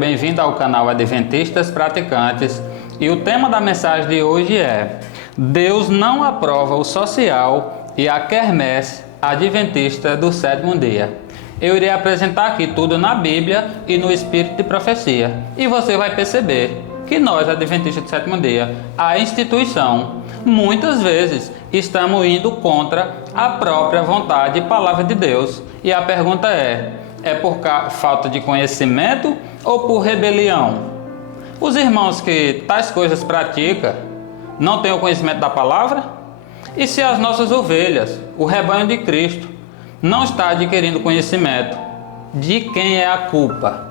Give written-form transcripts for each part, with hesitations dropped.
bem-vindo ao canal Adventistas Praticantes e o tema da mensagem de hoje é: Deus não aprova o social e a quermesse adventista do sétimo dia. Eu irei apresentar aqui tudo na Bíblia e no espírito de profecia, e você vai perceber que nós, Adventistas do sétimo dia, a instituição, muitas vezes estamos indo contra a própria vontade e palavra de Deus. E a pergunta é por falta de conhecimento ou por rebelião? Os irmãos que tais coisas praticam não têm o conhecimento da palavra? E se as nossas ovelhas, o rebanho de Cristo, não está adquirindo conhecimento, de quem é a culpa?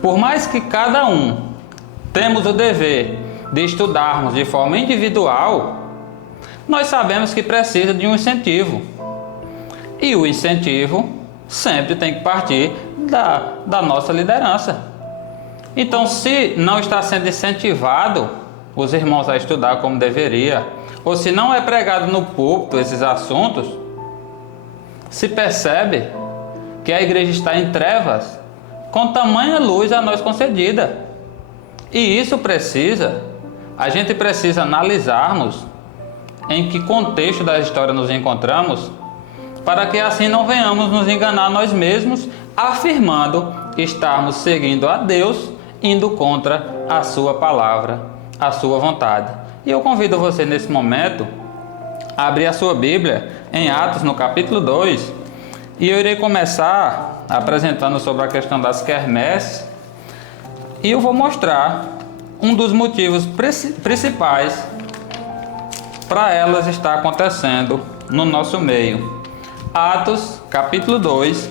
Por mais que cada um temos o dever de estudarmos de forma individual, nós sabemos que precisa de um incentivo. E o incentivo sempre tem que partir da nossa liderança. Então, se não está sendo incentivado os irmãos a estudar como deveria, ou se não é pregado no púlpito esses assuntos, se percebe que a igreja está em trevas com tamanha luz a nós concedida. E isso a gente precisa analisarmos em que contexto da história nos encontramos, para que assim não venhamos nos enganar nós mesmos, afirmando estarmos seguindo a Deus, indo contra a sua palavra, a sua vontade. E eu convido você nesse momento a abrir a sua Bíblia em Atos, no capítulo 2, e eu irei começar apresentando sobre a questão das quermesses, e eu vou mostrar um dos motivos principais para elas estar acontecendo no nosso meio. Atos, capítulo 2,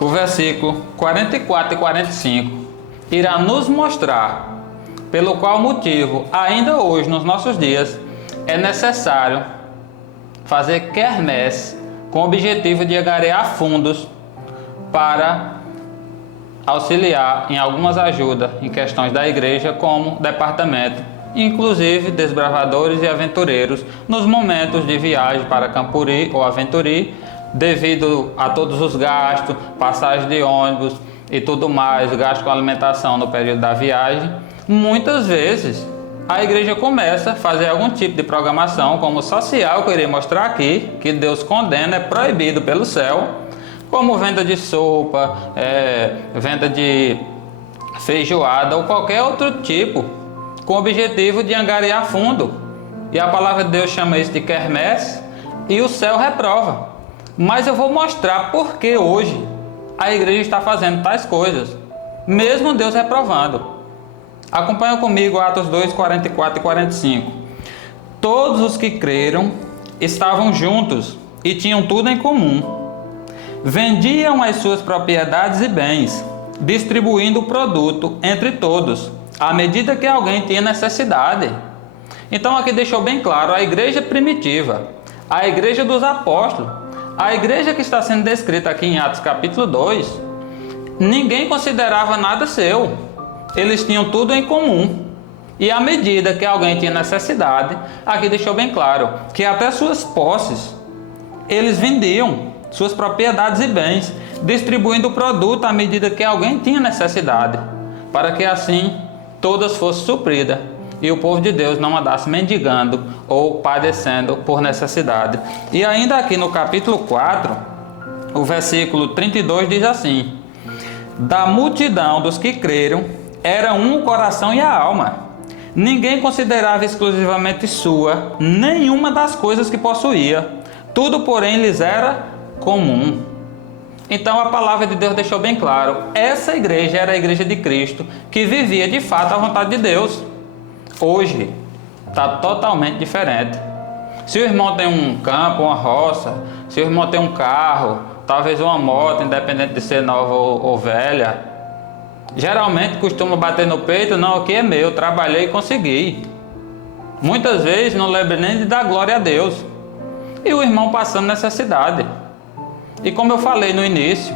o versículo 44 e 45, irá nos mostrar pelo qual motivo, ainda hoje, nos nossos dias, é necessário fazer quermesse com o objetivo de angariar fundos para auxiliar em algumas ajudas em questões da igreja, como departamento, inclusive desbravadores e aventureiros, nos momentos de viagem para Campuri ou Aventuri, devido a todos os gastos, passagem de ônibus e tudo mais, gasto com alimentação no período da viagem. Muitas vezes a igreja começa a fazer algum tipo de programação, como social, que eu irei mostrar aqui, que Deus condena, é proibido pelo céu, como venda de sopa, venda de feijoada ou qualquer outro tipo, com o objetivo de angariar fundo. E a palavra de Deus chama isso de quermesse, e o céu reprova. Mas eu vou mostrar por que hoje a igreja está fazendo tais coisas, mesmo Deus reprovando. Acompanha comigo Atos 2, 44 e 45. Todos os que creram estavam juntos e tinham tudo em comum. Vendiam as suas propriedades e bens, distribuindo o produto entre todos, à medida que alguém tinha necessidade. Então aqui deixou bem claro a igreja primitiva, a igreja dos apóstolos, a igreja que está sendo descrita aqui em Atos capítulo 2, ninguém considerava nada seu, eles tinham tudo em comum. E à medida que alguém tinha necessidade, aqui deixou bem claro que até suas posses, eles vendiam suas propriedades e bens, distribuindo o produto à medida que alguém tinha necessidade, para que assim todas fossem supridas e o povo de Deus não andasse mendigando ou padecendo por necessidade. E ainda aqui no capítulo 4, o versículo 32 diz assim: da multidão dos que creram, era um o coração e a alma. Ninguém considerava exclusivamente sua nenhuma das coisas que possuía. Tudo, porém, lhes era comum. Então a palavra de Deus deixou bem claro, essa igreja era a igreja de Cristo, que vivia de fato a vontade de Deus. Hoje está totalmente diferente. Se o irmão tem um campo, uma roça, se o irmão tem um carro, talvez uma moto, independente de ser nova ou velha, geralmente costuma bater no peito: não, aqui é meu, trabalhei e consegui. Muitas vezes não lembra nem de dar glória a Deus. E o irmão passando necessidade. E como eu falei no início,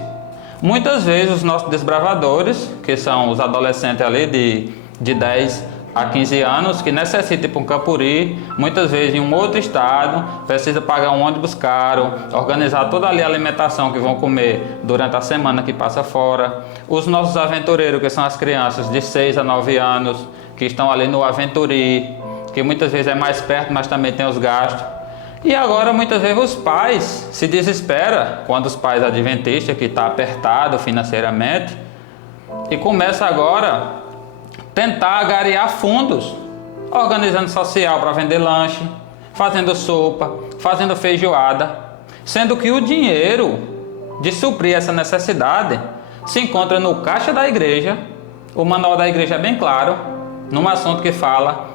muitas vezes os nossos desbravadores, que são os adolescentes ali de 10 há 15 anos que necessita ir para um Campuri, muitas vezes em um outro estado, precisa pagar um ônibus caro, organizar toda ali a alimentação que vão comer durante a semana que passa fora. Os nossos aventureiros, que são as crianças de 6 a 9 anos, que estão ali no Aventuri, que muitas vezes é mais perto, mas também tem os gastos. E agora muitas vezes os pais se desesperam quando os pais adventistas, que está apertado financeiramente, e começa agora tentar angariar fundos, organizando social para vender lanche, fazendo sopa, fazendo feijoada, sendo que o dinheiro de suprir essa necessidade se encontra no caixa da igreja. O manual da igreja é bem claro, num assunto que fala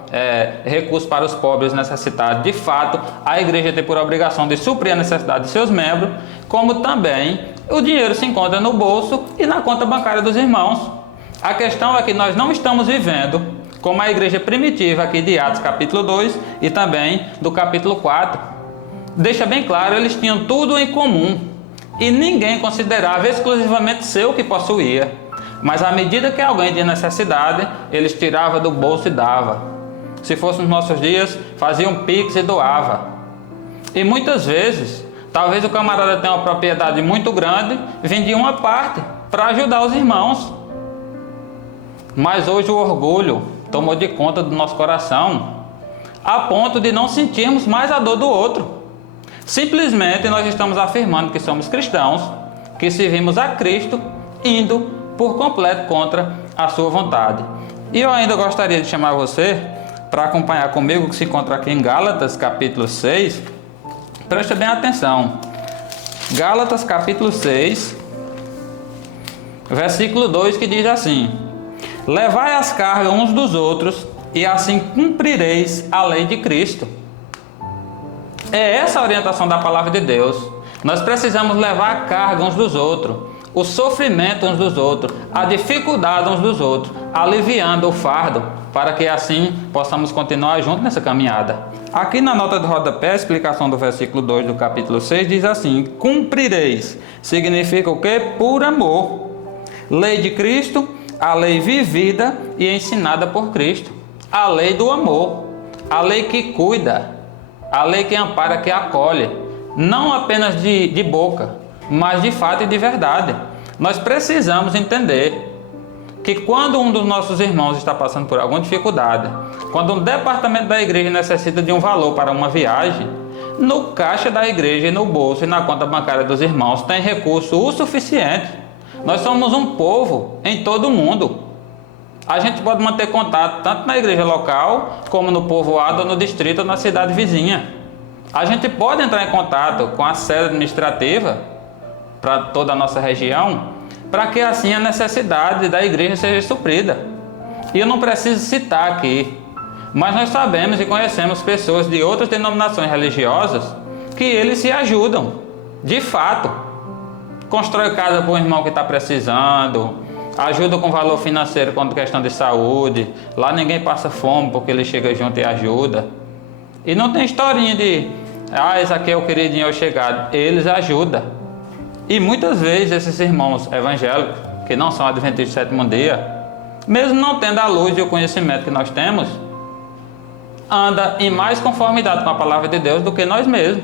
recursos para os pobres necessitados. De fato, a igreja tem por obrigação de suprir a necessidade de seus membros, como também o dinheiro se encontra no bolso e na conta bancária dos irmãos. A questão é que nós não estamos vivendo como a igreja primitiva aqui de Atos capítulo 2 e também do capítulo 4. Deixa bem claro, eles tinham tudo em comum e ninguém considerava exclusivamente seu o que possuía. Mas à medida que alguém tinha necessidade, eles tiravam do bolso e davam. Se fosse nos nossos dias, fazia um pix e doava. E muitas vezes, talvez o camarada tenha uma propriedade muito grande, vendia uma parte para ajudar os irmãos. Mas hoje o orgulho tomou de conta do nosso coração, a ponto de não sentirmos mais a dor do outro. Simplesmente nós estamos afirmando que somos cristãos, que servimos a Cristo, indo por completo contra a sua vontade. E eu ainda gostaria de chamar você para acompanhar comigo, que se encontra aqui em Gálatas capítulo 6. Preste bem atenção. Gálatas capítulo 6, versículo 2, que diz assim: levai as cargas uns dos outros, e assim cumprireis a lei de Cristo. É essa a orientação da palavra de Deus. Nós precisamos levar a carga uns dos outros, o sofrimento uns dos outros, a dificuldade uns dos outros, aliviando o fardo, para que assim possamos continuar juntos nessa caminhada. Aqui na nota de rodapé, a explicação do versículo 2 do capítulo 6 diz assim: cumprireis, significa o quê? Por amor. Lei de Cristo, a lei vivida e ensinada por Cristo. A lei do amor, a lei que cuida, a lei que ampara, que acolhe, não apenas de boca, mas de fato e de verdade. Nós precisamos entender que quando um dos nossos irmãos está passando por alguma dificuldade, quando um departamento da igreja necessita de um valor para uma viagem, no caixa da igreja, no bolso e na conta bancária dos irmãos tem recurso o suficiente. Nós somos um povo em todo o mundo. A gente pode manter contato tanto na igreja local, como no povoado, ou no distrito, ou na cidade vizinha. A gente pode entrar em contato com a sede administrativa para toda a nossa região, para que assim a necessidade da igreja seja suprida. E eu não preciso citar aqui, mas nós sabemos e conhecemos pessoas de outras denominações religiosas que eles se ajudam, de fato. Constrói casa para um irmão que está precisando, ajuda com valor financeiro quando questão de saúde. Lá ninguém passa fome porque ele chega junto e ajuda. E não tem historinha de, esse aqui é o queridinho, é o chegado. Eles ajudam. E muitas vezes esses irmãos evangélicos, que não são adventistas do sétimo dia, mesmo não tendo a luz e o conhecimento que nós temos, anda em mais conformidade com a palavra de Deus do que nós mesmos.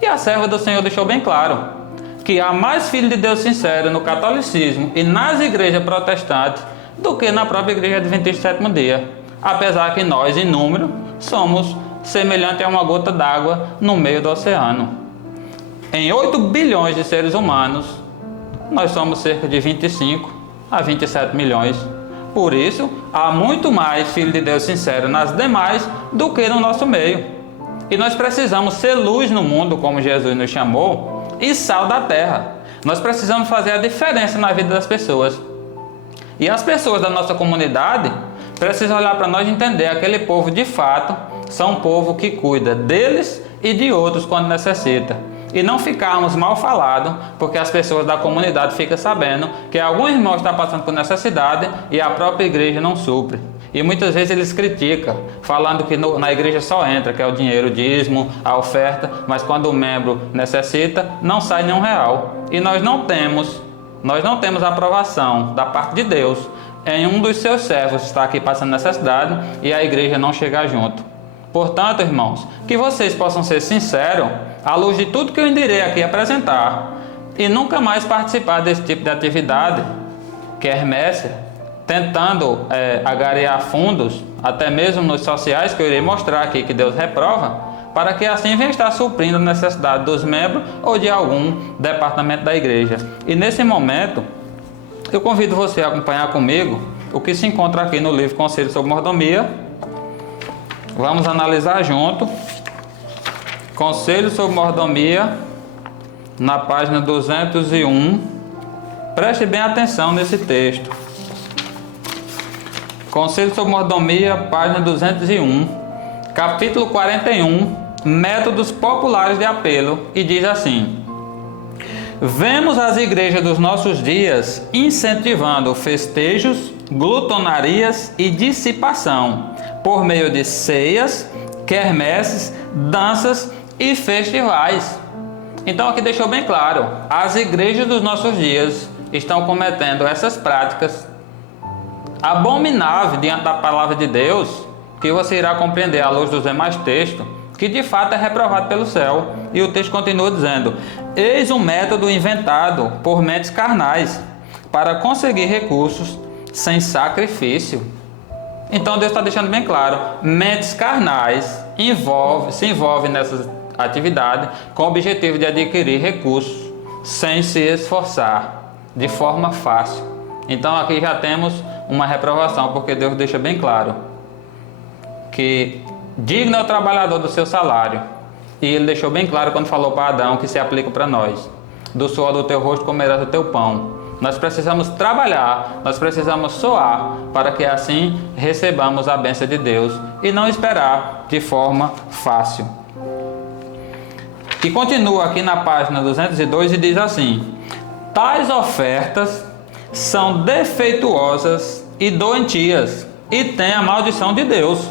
E a serva do Senhor deixou bem claro que há mais filho de Deus sincero no catolicismo e nas igrejas protestantes do que na própria igreja adventista do sétimo dia. Apesar que nós, em número, somos semelhantes a uma gota d'água no meio do oceano. Em 8 bilhões de seres humanos, nós somos cerca de 25 a 27 milhões. Por isso, há muito mais filho de Deus sincero nas demais do que no nosso meio. E nós precisamos ser luz no mundo, como Jesus nos chamou, e sal da terra. Nós precisamos fazer a diferença na vida das pessoas. E as pessoas da nossa comunidade precisam olhar para nós e entender: aquele povo de fato são um povo que cuida deles e de outros quando necessita. E não ficarmos mal falados, porque as pessoas da comunidade ficam sabendo que algum irmão está passando por necessidade e a própria igreja não supre. E muitas vezes eles criticam, falando que na igreja só entra, que é o dinheiro, o dízimo, a oferta, mas quando o membro necessita, não sai nenhum real. E nós não temos a aprovação da parte de Deus em um dos seus servos estar aqui passando necessidade e a igreja não chegar junto. Portanto, irmãos, que vocês possam ser sinceros à luz de tudo que eu irei aqui apresentar e nunca mais participar desse tipo de atividade, quermesse, tentando agariar fundos, até mesmo nos sociais, que eu irei mostrar aqui que Deus reprova, para que assim venha estar suprindo a necessidade dos membros ou de algum departamento da igreja. E nesse momento, eu convido você a acompanhar comigo o que se encontra aqui no livro Conselho sobre Mordomia. Vamos analisar junto. Conselho sobre Mordomia, na página 201. Preste bem atenção nesse texto. Conselho sobre Mordomia, página 201, capítulo 41, métodos populares de apelo, e diz assim: vemos as igrejas dos nossos dias incentivando festejos, glutonarias e dissipação, por meio de ceias, quermesses, danças e festivais. Então aqui deixou bem claro, as igrejas dos nossos dias estão cometendo essas práticas abomináveis diante da palavra de Deus, que você irá compreender à luz dos demais textos, que de fato é reprovado pelo céu. E o texto continua dizendo: eis um método inventado por mentes carnais para conseguir recursos sem sacrifício. Então Deus está deixando bem claro, mentes carnais se envolvem nessas atividades com o objetivo de adquirir recursos sem se esforçar, de forma fácil. Então aqui já temos uma reprovação, porque Deus deixa bem claro que digno é o trabalhador do seu salário. E ele deixou bem claro quando falou para Adão que se aplica para nós: do suor do teu rosto comerás o teu pão. Nós precisamos trabalhar, nós precisamos suar, para que assim recebamos a bênção de Deus e não esperar de forma fácil. E continua aqui na página 202 e diz assim: tais ofertas são defeituosas e doentias e têm a maldição de Deus.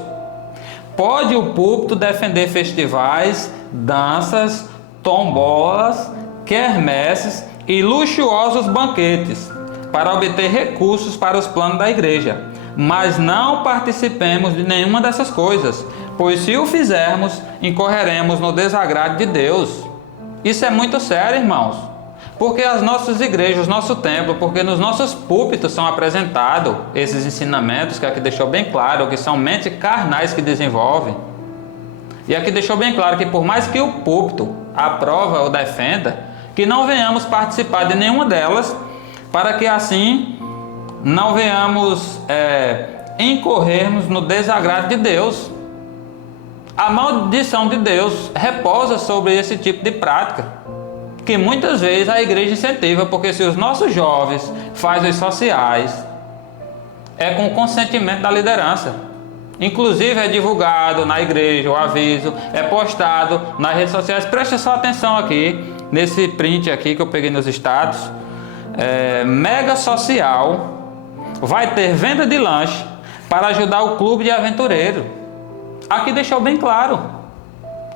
Pode o púlpito defender festivais, danças, tombolas, quermesses e luxuosos banquetes para obter recursos para os planos da igreja, mas não participemos de nenhuma dessas coisas, pois se o fizermos, incorreremos no desagrado de Deus. Isso é muito sério, irmãos, porque as nossas igrejas, nosso templo, porque nos nossos púlpitos são apresentados esses ensinamentos, que aqui deixou bem claro que são mentes carnais que desenvolvem. E aqui deixou bem claro que por mais que o púlpito aprova ou defenda, que não venhamos participar de nenhuma delas, para que assim não venhamos incorrermos no desagrado de Deus. A maldição de Deus repousa sobre esse tipo de prática, que muitas vezes a igreja incentiva, porque se os nossos jovens fazem os sociais, é com o consentimento da liderança. Inclusive é divulgado na igreja o aviso, é postado nas redes sociais. Preste só atenção aqui, nesse print aqui que eu peguei nos status. Mega social, vai ter venda de lanche para ajudar o clube de aventureiro. Aqui deixou bem claro,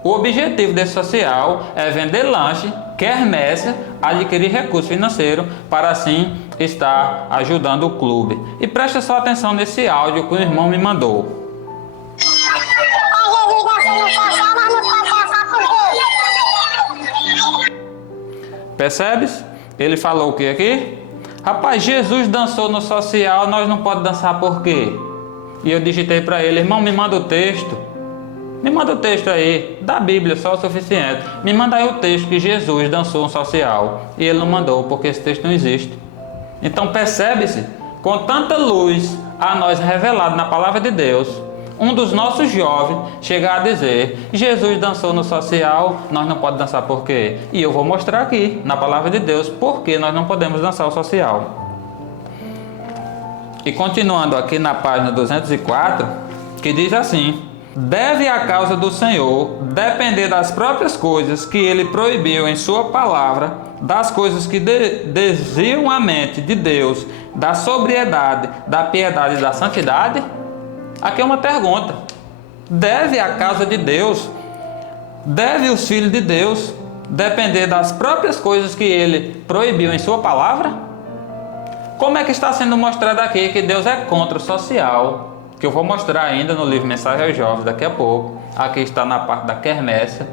o objetivo desse social é vender lanche, quermesse, adquirir recurso financeiro para assim estar ajudando o clube. E preste só atenção nesse áudio que o irmão me mandou. Percebes? Ele falou o que aqui? Rapaz, Jesus dançou no social, nós não podemos dançar por quê? E eu digitei para ele: irmão, me manda o texto. Me manda o texto aí, da Bíblia, só o suficiente. Me manda aí o texto que Jesus dançou no social. E ele não mandou, porque esse texto não existe. Então percebe-se, com tanta luz a nós revelado na palavra de Deus, um dos nossos jovens chegar a dizer: Jesus dançou no social, nós não podemos dançar por quê? E eu vou mostrar aqui, na palavra de Deus, por que nós não podemos dançar o social. E continuando aqui na página 204, que diz assim: deve a causa do Senhor depender das próprias coisas que ele proibiu em sua palavra, das coisas que desviam a mente de Deus, da sobriedade, da piedade e da santidade? Aqui é uma pergunta. Deve a causa de Deus, deve os filhos de Deus depender das próprias coisas que ele proibiu em sua palavra? Como é que está sendo mostrado aqui que Deus é contra o social, que eu vou mostrar ainda no livro Mensagem aos Jovens daqui a pouco. Aqui está na parte da quermesse.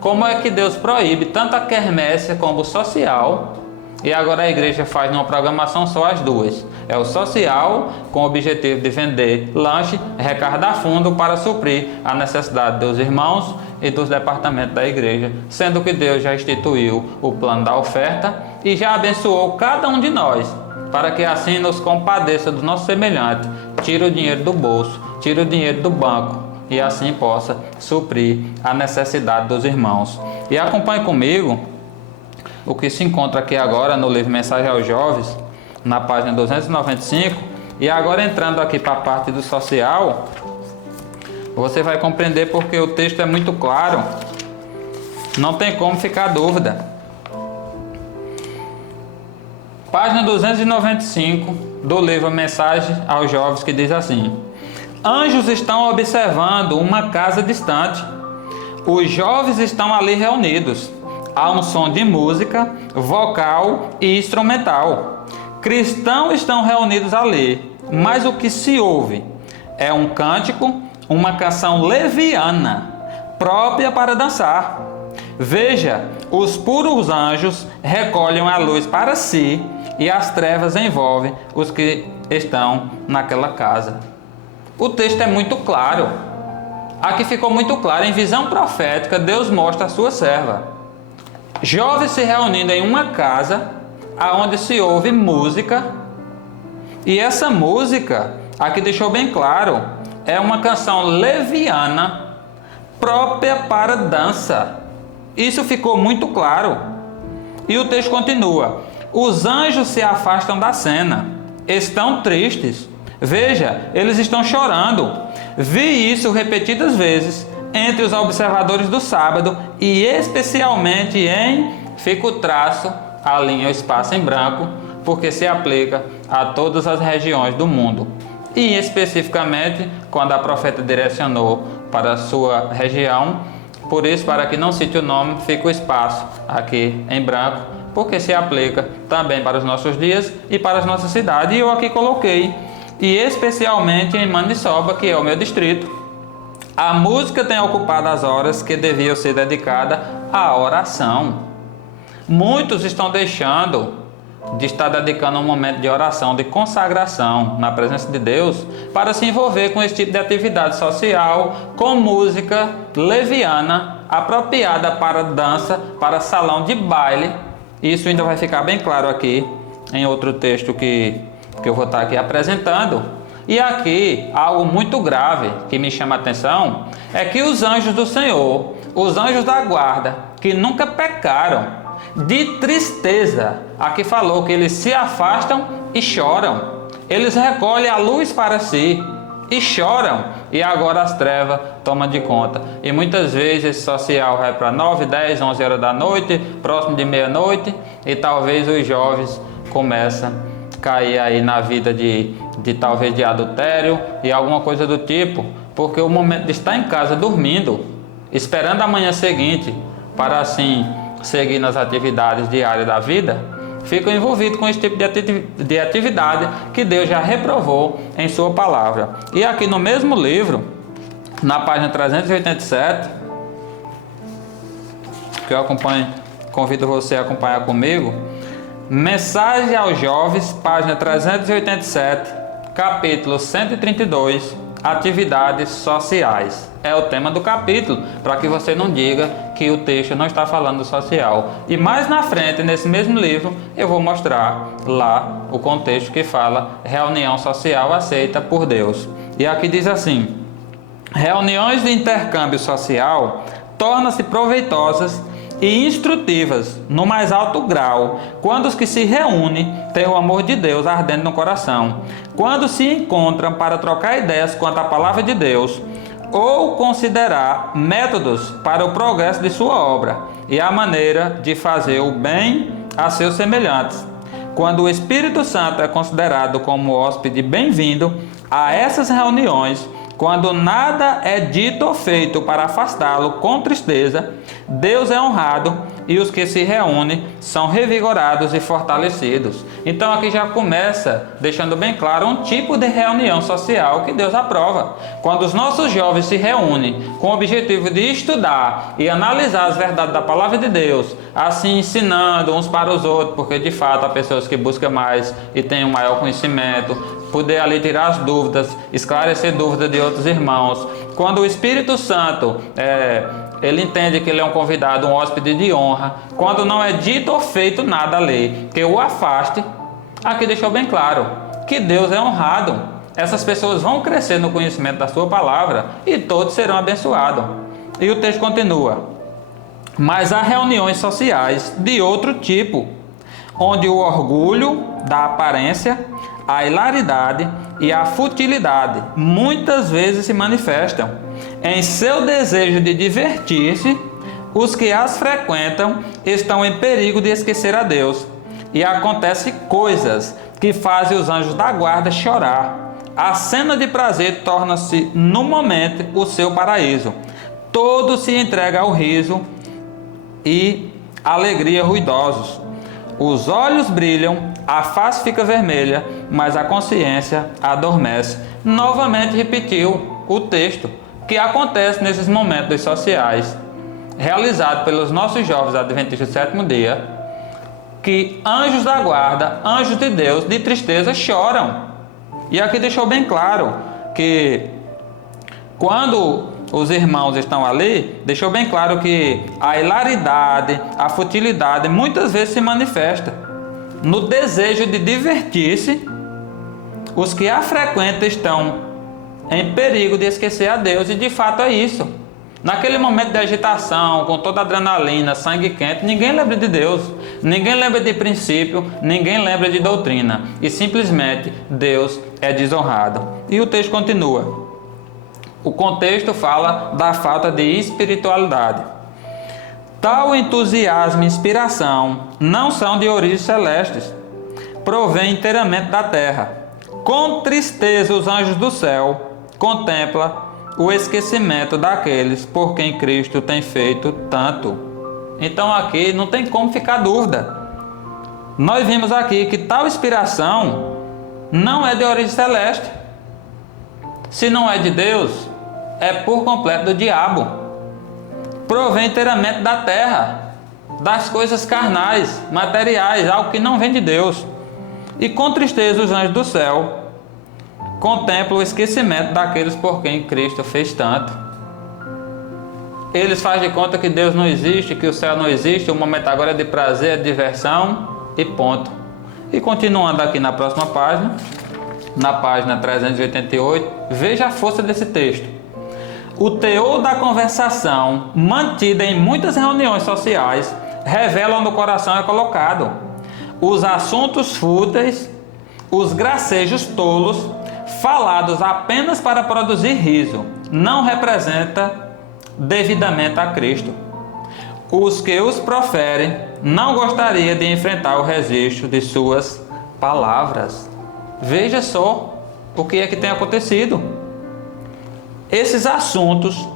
Como é que Deus proíbe tanto a quermesse como o social, e agora a igreja faz numa programação só as duas. É o social, com o objetivo de vender lanche, arrecadar fundo para suprir a necessidade dos irmãos e dos departamentos da igreja, sendo que Deus já instituiu o plano da oferta e já abençoou cada um de nós, para que assim nos compadeça do nosso semelhante, tire o dinheiro do bolso, tire o dinheiro do banco, e assim possa suprir a necessidade dos irmãos. E acompanhe comigo o que se encontra aqui agora no livro Mensagem aos Jovens, na página 295, e agora entrando aqui para a parte do social, você vai compreender porque o texto é muito claro, não tem como ficar dúvida. Página 295 do livro Mensagem aos Jovens, que diz assim: anjos estão observando uma casa distante. Os jovens estão ali reunidos. Há um som de música, vocal e instrumental. Cristãos estão reunidos ali, mas o que se ouve é um cântico, uma canção leviana, própria para dançar. Veja, os puros anjos recolhem a luz para si e as trevas envolvem os que estão naquela casa. O texto é muito claro. Aqui ficou muito claro, em visão profética, Deus mostra a sua serva. Jovens se reunindo em uma casa, aonde se ouve música, e essa música, aqui deixou bem claro, é uma canção leviana, própria para dança. Isso ficou muito claro. E o texto continua: os anjos se afastam da cena, estão tristes. Veja, eles estão chorando. Vi isso repetidas vezes entre os observadores do sábado e especialmente fica o traço, a linha, o espaço em branco, porque se aplica a todas as regiões do mundo. E especificamente quando a profeta direcionou para a sua região, por isso, para que não cite o nome, fica o espaço aqui em branco, porque se aplica também para os nossos dias e para as nossas cidades. E eu aqui coloquei, e especialmente em Maniçoba, que é o meu distrito, a música tem ocupado as horas que deviam ser dedicadas à oração. Muitos estão deixando de estar dedicando um momento de oração, de consagração na presença de Deus, para se envolver com esse tipo de atividade social, com música leviana, apropriada para dança, para salão de baile. Isso ainda vai ficar bem claro aqui, em outro texto que eu vou estar aqui apresentando. E aqui, algo muito grave que me chama a atenção, é que os anjos do Senhor, os anjos da guarda, que nunca pecaram, de tristeza, aqui falou que eles se afastam e choram. Eles recolhem a luz para si e choram, e agora as trevas tomam de conta. E muitas vezes esse social vai para 9, 10, 11 horas da noite, próximo de meia-noite, e talvez os jovens começam a cair aí na vida de talvez de adultério e alguma coisa do tipo, porque o momento de estar em casa dormindo, esperando a manhã seguinte para assim seguir nas atividades diárias da vida, ficam envolvidos com esse tipo de atividade que Deus já reprovou em sua palavra. E aqui no mesmo livro, na página 387, que eu convido você a acompanhar comigo, Mensagem aos Jovens, página 387, capítulo 132, atividades sociais. É o tema do capítulo, para que você não diga que o texto não está falando do social. E mais na frente, nesse mesmo livro, eu vou mostrar lá o contexto que fala reunião social aceita por Deus. E aqui diz assim: reuniões de intercâmbio social tornam-se proveitosas e instrutivas no mais alto grau quando os que se reúnem têm o amor de Deus ardendo no coração, quando se encontram para trocar ideias quanto à palavra de Deus ou considerar métodos para o progresso de sua obra e a maneira de fazer o bem a seus semelhantes. Quando o Espírito Santo é considerado como hóspede bem-vindo a essas reuniões, quando nada é dito ou feito para afastá-lo com tristeza, Deus é honrado e os que se reúnem são revigorados e fortalecidos. Então aqui já começa deixando bem claro um tipo de reunião social que Deus aprova. Quando os nossos jovens se reúnem com o objetivo de estudar e analisar as verdades da palavra de Deus, assim ensinando uns para os outros, porque de fato há pessoas que buscam mais e têm um maior conhecimento, poder ali tirar as dúvidas, esclarecer dúvidas de outros irmãos. Quando o Espírito Santo ele entende que ele é um convidado, um hóspede de honra, quando não é dito ou feito nada ali que o afaste, aqui deixou bem claro que Deus é honrado. Essas pessoas vão crescer no conhecimento da sua palavra e todos serão abençoados. E o texto continua: mas há reuniões sociais de outro tipo, onde o orgulho da aparência, a hilaridade e a futilidade muitas vezes se manifestam. Em seu desejo de divertir-se, os que as frequentam estão em perigo de esquecer a Deus. E acontecem coisas que fazem os anjos da guarda chorar. A cena de prazer torna-se, no momento, o seu paraíso. Todo se entrega ao riso e alegria ruidosos. Os olhos brilham, a face fica vermelha, mas a consciência adormece. Novamente repetiu o texto que acontece nesses momentos sociais, realizado pelos nossos jovens adventistas do sétimo dia, que anjos da guarda, anjos de Deus, de tristeza choram. E aqui deixou bem claro que quando os irmãos estão ali, deixou bem claro que a hilaridade, a futilidade muitas vezes se manifesta no desejo de divertir-se. Os que a frequentam estão em perigo de esquecer a Deus, e de fato é isso. Naquele momento de agitação, com toda a adrenalina, sangue quente, ninguém lembra de Deus, ninguém lembra de princípio, ninguém lembra de doutrina, e simplesmente Deus é desonrado. E o texto continua. O contexto fala da falta de espiritualidade. Tal entusiasmo e inspiração não são de origens celestes, provém inteiramente da terra. Com tristeza os anjos do céu contemplam o esquecimento daqueles por quem Cristo tem feito tanto. Então aqui não tem como ficar dúvida. Nós vimos aqui que tal inspiração não é de origem celeste. Se não é de Deus, é por completo do diabo. Provém inteiramente da terra, das coisas carnais, materiais, algo que não vem de Deus. E com tristeza os anjos do céu contemplam o esquecimento daqueles por quem Cristo fez tanto. Eles fazem de conta que Deus não existe, que o céu não existe, o momento agora é de prazer, é de diversão e ponto. E continuando aqui na próxima página, na página 388, veja a força desse texto. O teor da conversação mantida em muitas reuniões sociais revela onde o coração é colocado. Os assuntos fúteis, os gracejos tolos, falados apenas para produzir riso, não representa devidamente a Cristo. Os que os proferem não gostariam de enfrentar o registro de suas palavras. Veja só o que é que tem acontecido. Esses assuntos,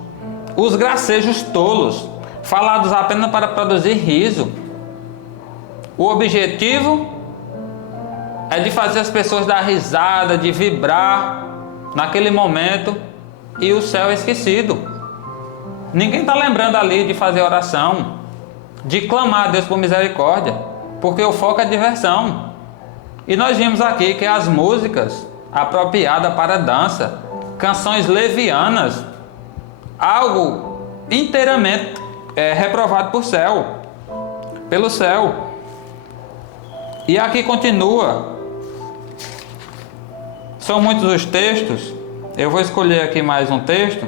os gracejos tolos, falados apenas para produzir riso. O objetivo é de fazer as pessoas dar risada, de vibrar naquele momento, e o céu é esquecido. Ninguém está lembrando ali de fazer oração, de clamar a Deus por misericórdia, porque o foco é diversão. E nós vimos aqui que as músicas apropriadas para dança, canções levianas, algo inteiramente reprovado pelo céu. E aqui continua. São muitos os textos. Eu vou escolher aqui mais um texto.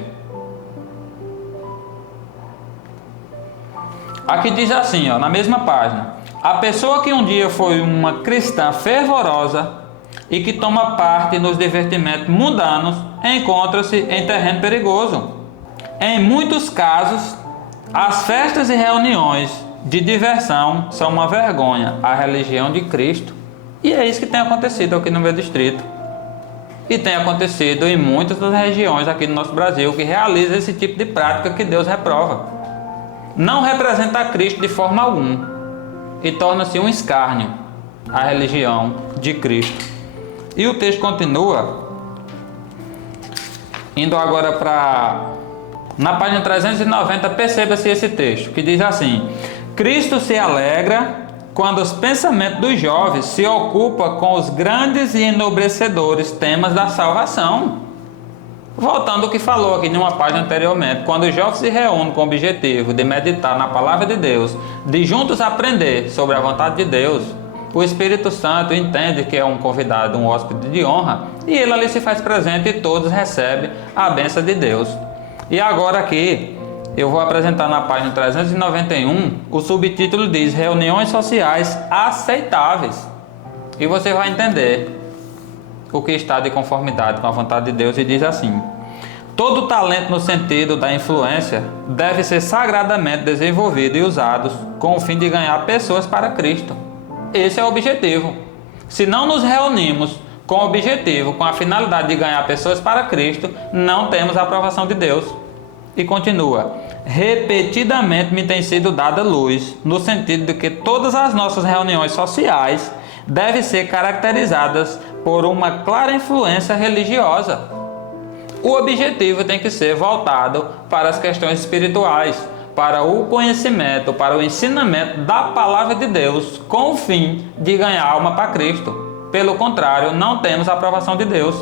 Aqui diz assim, na mesma página: a pessoa que um dia foi uma cristã fervorosa e que toma parte nos divertimentos mundanos encontra-se em terreno perigoso. Em muitos casos, as festas e reuniões de diversão são uma vergonha à religião de Cristo. E é isso que tem acontecido aqui no meu distrito. E tem acontecido em muitas das regiões aqui no nosso Brasil que realizam esse tipo de prática que Deus reprova. não representa Cristo de forma alguma e torna-se um escárnio à religião de Cristo. E o texto continua, indo agora na página 390, perceba-se esse texto, que diz assim: Cristo se alegra quando os pensamentos dos jovens se ocupam com os grandes e enobrecedores temas da salvação. Voltando ao que falou aqui numa página anteriormente, quando os jovens se reúnem com o objetivo de meditar na palavra de Deus, de juntos aprender sobre a vontade de Deus, o Espírito Santo entende que é um convidado, um hóspede de honra, e ele ali se faz presente e todos recebem a bênção de Deus. E agora aqui, eu vou apresentar na página 391, o subtítulo diz Reuniões Sociais Aceitáveis. E você vai entender o que está de conformidade com a vontade de Deus, e diz assim: todo talento no sentido da influência deve ser sagradamente desenvolvido e usado com o fim de ganhar pessoas para Cristo. Esse é o objetivo. Se não nos reunimos com o objetivo, com a finalidade de ganhar pessoas para Cristo, não temos a aprovação de Deus. E continua: repetidamente me tem sido dada luz, no sentido de que todas as nossas reuniões sociais devem ser caracterizadas por uma clara influência religiosa. O objetivo tem que ser voltado para as questões espirituais, para o conhecimento, para o ensinamento da palavra de Deus, com o fim de ganhar alma para Cristo. Pelo contrário, não temos a aprovação de Deus.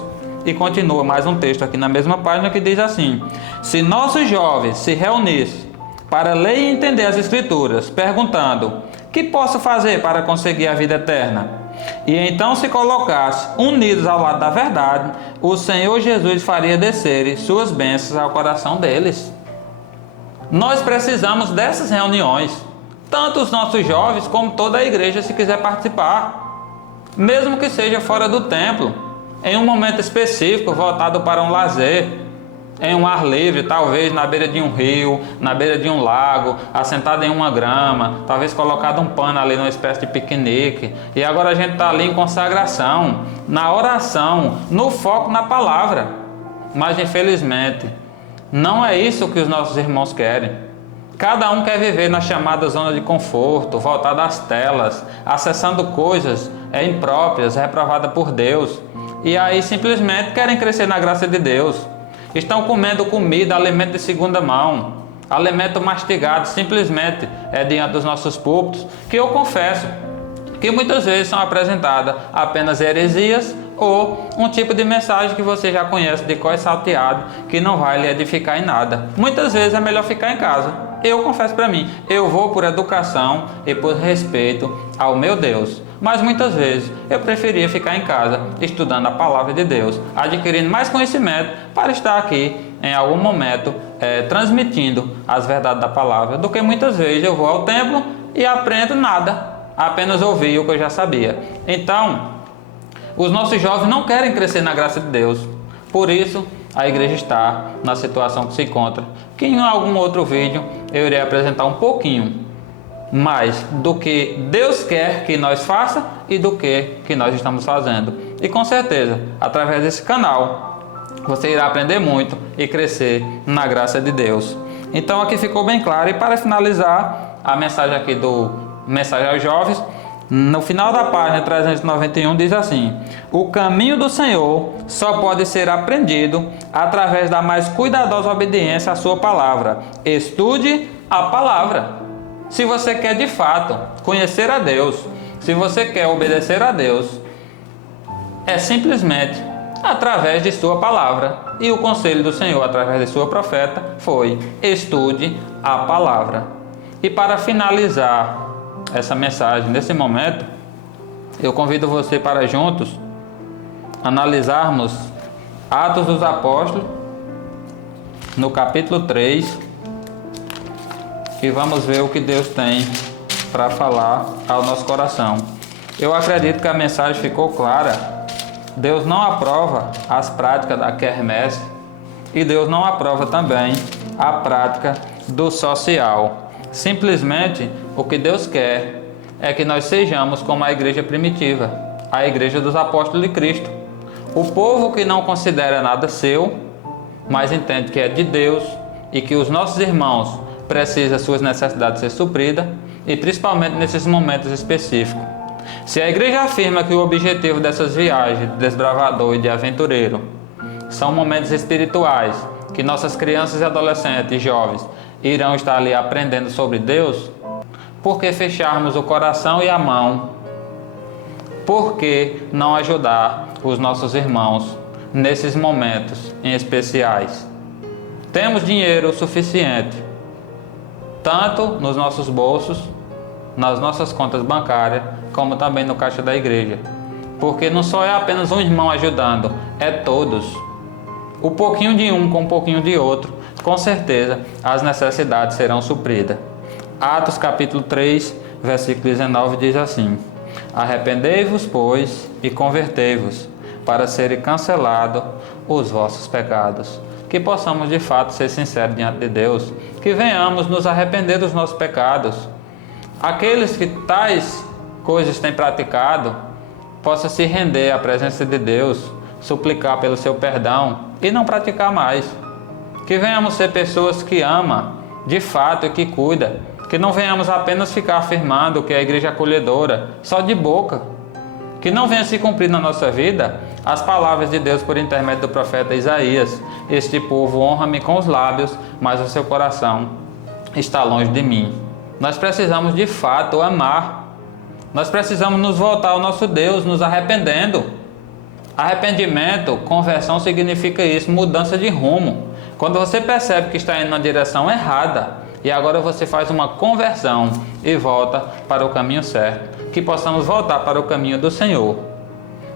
E continua mais um texto aqui na mesma página que diz assim: se nossos jovens se reunissem para ler e entender as Escrituras, perguntando: que posso fazer para conseguir a vida eterna? E então se colocasse unidos ao lado da verdade, o Senhor Jesus faria descer suas bênçãos ao coração deles. Nós precisamos dessas reuniões, tanto os nossos jovens como toda a igreja, se quiser participar, mesmo que seja fora do templo, em um momento específico voltado para um lazer, em um ar livre, talvez na beira de um rio, na beira de um lago, assentado em uma grama, talvez colocado um pano ali numa espécie de piquenique. E agora a gente está ali em consagração, na oração, no foco na palavra. Mas infelizmente não é isso que os nossos irmãos querem. Cada um quer viver na chamada zona de conforto, voltado às telas, acessando coisas impróprias, reprovadas por Deus. E aí simplesmente querem crescer na graça de Deus. Estão comendo comida, alimento de segunda mão, alimento mastigado simplesmente diante dos nossos púlpitos, que eu confesso que muitas vezes são apresentadas apenas heresias ou um tipo de mensagem que você já conhece de cor salteado, que não vai lhe edificar em nada. Muitas vezes é melhor ficar em casa. Eu confesso para mim, eu vou por educação e por respeito ao meu Deus. Mas muitas vezes eu preferia ficar em casa estudando a palavra de Deus, adquirindo mais conhecimento para estar aqui em algum momento transmitindo as verdades da palavra, do que muitas vezes eu vou ao templo e aprendo nada, apenas ouvir o que eu já sabia. Então, os nossos jovens não querem crescer na graça de Deus, por isso a igreja está na situação que se encontra, que em algum outro vídeo eu irei apresentar um pouquinho mais do que Deus quer que nós faça e do que nós estamos fazendo. E com certeza, através desse canal, você irá aprender muito e crescer na graça de Deus. Então aqui ficou bem claro. E para finalizar a mensagem aqui do Mensagem aos Jovens, no final da página 391 diz assim: o caminho do Senhor só pode ser aprendido através da mais cuidadosa obediência à sua palavra. Estude a palavra. Se você quer de fato conhecer a Deus, se você quer obedecer a Deus, é simplesmente através de sua palavra. E o conselho do Senhor através de sua profeta foi: estude a palavra. E para finalizar essa mensagem nesse momento, eu convido você para juntos analisarmos Atos dos Apóstolos, no capítulo 3, e vamos ver o que Deus tem para falar ao nosso coração. Eu acredito que a mensagem ficou clara. Deus não aprova as práticas da quermesse e Deus não aprova também a prática do social. Simplesmente o que Deus quer é que nós sejamos como a igreja primitiva, a igreja dos apóstolos de Cristo. O povo que não considera nada seu, mas entende que é de Deus e que os nossos irmãos precisa suas necessidades ser supridas e principalmente nesses momentos específicos. Se a igreja afirma que o objetivo dessas viagens de desbravador e de aventureiro são momentos espirituais, que nossas crianças e adolescentes e jovens irão estar ali aprendendo sobre Deus, por que fecharmos o coração e a mão? Por que não ajudar os nossos irmãos nesses momentos em especiais? Temos dinheiro suficiente, tanto nos nossos bolsos, nas nossas contas bancárias, como também no caixa da igreja. Porque não só é apenas um irmão ajudando, é todos. O pouquinho de um com um pouquinho de outro, com certeza as necessidades serão supridas. Atos capítulo 3, versículo 19 diz assim: Arrependei-vos, pois, e convertei-vos, para serem cancelados os vossos pecados. Que possamos de fato ser sinceros diante de Deus, que venhamos nos arrepender dos nossos pecados. Aqueles que tais coisas têm praticado, possam se render à presença de Deus, suplicar pelo seu perdão e não praticar mais. Que venhamos ser pessoas que amam de fato e que cuidam, que não venhamos apenas ficar afirmando que a igreja é acolhedora, só de boca. Que não venha se cumprir na nossa vida as palavras de Deus por intermédio do profeta Isaías: este povo honra-me com os lábios, mas o seu coração está longe de mim. Nós precisamos de fato amar. Nós precisamos nos voltar ao nosso Deus, nos arrependendo. Arrependimento, conversão significa isso, mudança de rumo. Quando você percebe que está indo na direção errada e agora você faz uma conversão e volta para o caminho certo. Que possamos voltar para o caminho do Senhor.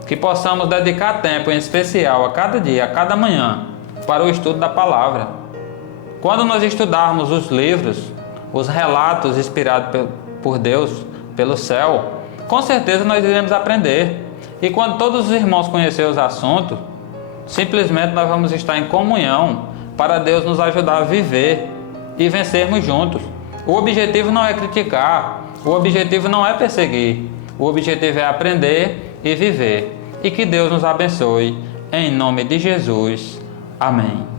Que possamos dedicar tempo em especial a cada dia, a cada manhã, para o estudo da palavra. Quando nós estudarmos os livros, os relatos inspirados por Deus, pelo céu, com certeza nós iremos aprender. E quando todos os irmãos conhecerem os assuntos, simplesmente nós vamos estar em comunhão para Deus nos ajudar a viver e vencermos juntos. O objetivo não é criticar, o objetivo não é perseguir, o objetivo é aprender e viver. E que Deus nos abençoe, em nome de Jesus. Amém.